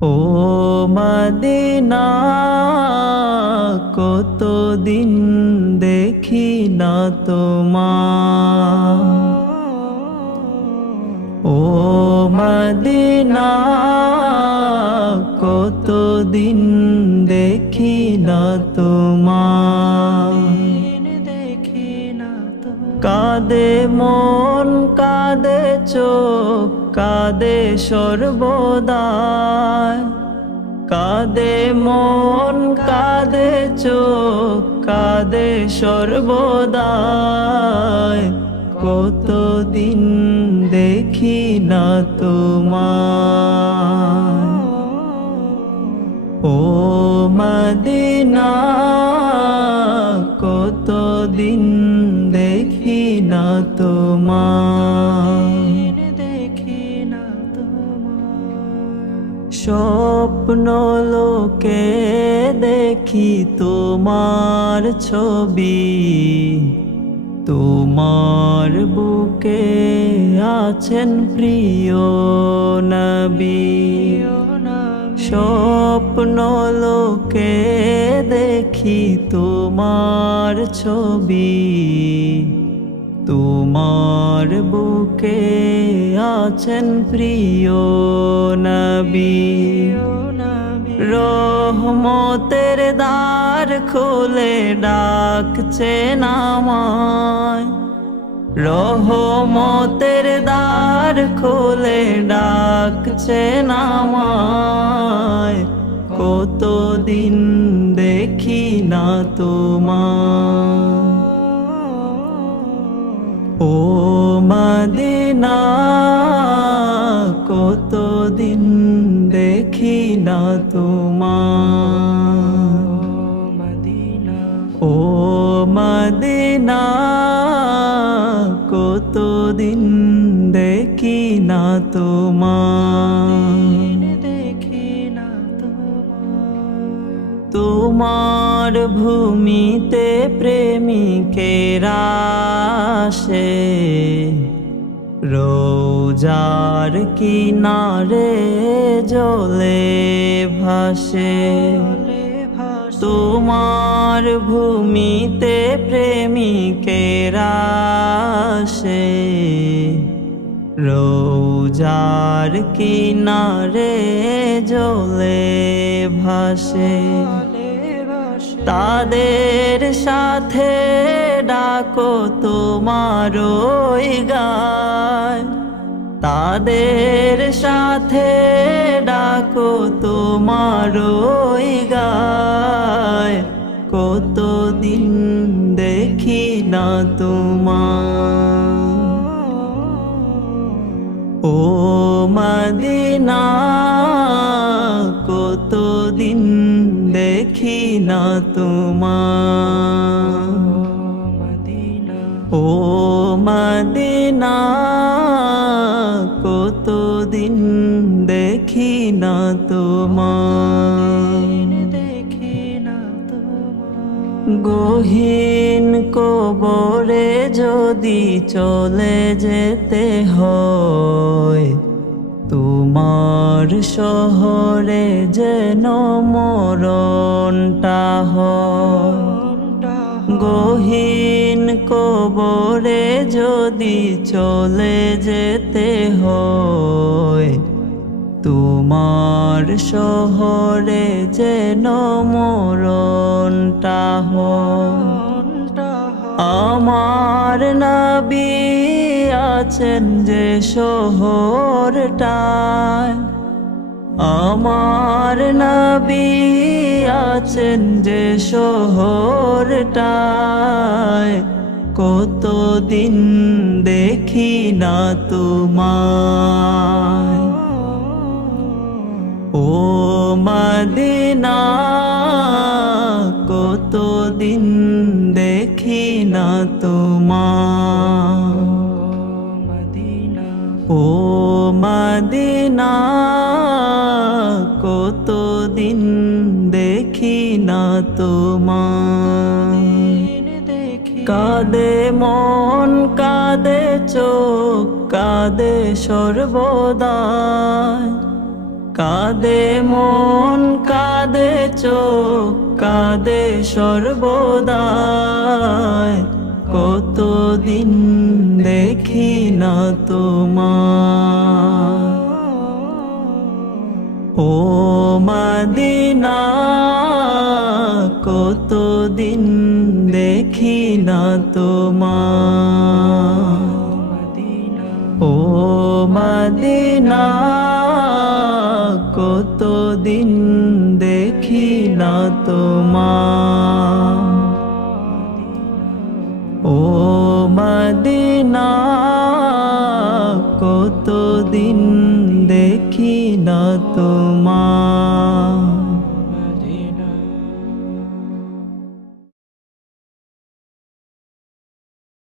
ও Medina, কতদিন দেখি না তোমার। ও মদিনা, কতদিন দেখি না তোমার। কাদে মন, কাদে চোখ কাদে সর্বদায় কাদে মন, কাদে চোখ, কাদে সর্বদায় কতদিন দেখি না তোমার ও মদিনা, কতদিন দেখি না তোমার স্বপ্ন লোকে দেখি তোমার ছবি। তোমার বুকে আছেন প্রিয় নবী। স্বপ্ন লোকে দেখি তোমার ছবি। তোমার বুকে আছেন প্রিয় নবী। রহমতের দ্বার খুলে ডাকছে নামায় রহমতের দ্বার খুলে ডাকছে নামায় কতদিন দেখি না তোমার দেখি না তোমার। ও মদিনা, কতদিন দেখি না তোমার। দেখি না তোমার ভূমিতে প্রেমিকেরা আসে রোজার কিনারে জলে ভাসে, তোমার ভূমিতে প্রেমিকেরা আসে। রোজার কিনারে জলে ভাসে, তাদের সাথে ডাকো তোমার গায় তাদের সাথে ডাকো তোমার গায়। কতদিন দেখি না তোমার ও মদিনা, কতদিন দেখি না তোমার ও মদিনা দেখি না তোমার দেখি না গহীন কবরে যদি চলে যেতে হয় তোমার শহরে যেন মরণটা গহীন কবরে যদি চলে যেতে হয় তোমার শহরে যেন মরণটা আমার নবী আছেন যে শহরটায়। আমার নাবি আছেন যে শহরটায়। কতদিন দেখি না তোমায়। মদিনা কতদিন দেখি না তোমার। ও মদিনা কতদিন দেখি না তোমার। কাদে মন, কাদে চোখ, কাদে সর্বদায় কাদে মন, কাদে চোখ, কাদে সর্বদাই। কতদিন দেখি না তোমার ও মাদিনা, কতদিন দেখি না তোমার ও মাদিনা কতদিন দেখি না তোমার। ও মদিনা কতদিন দেখি না তোমার।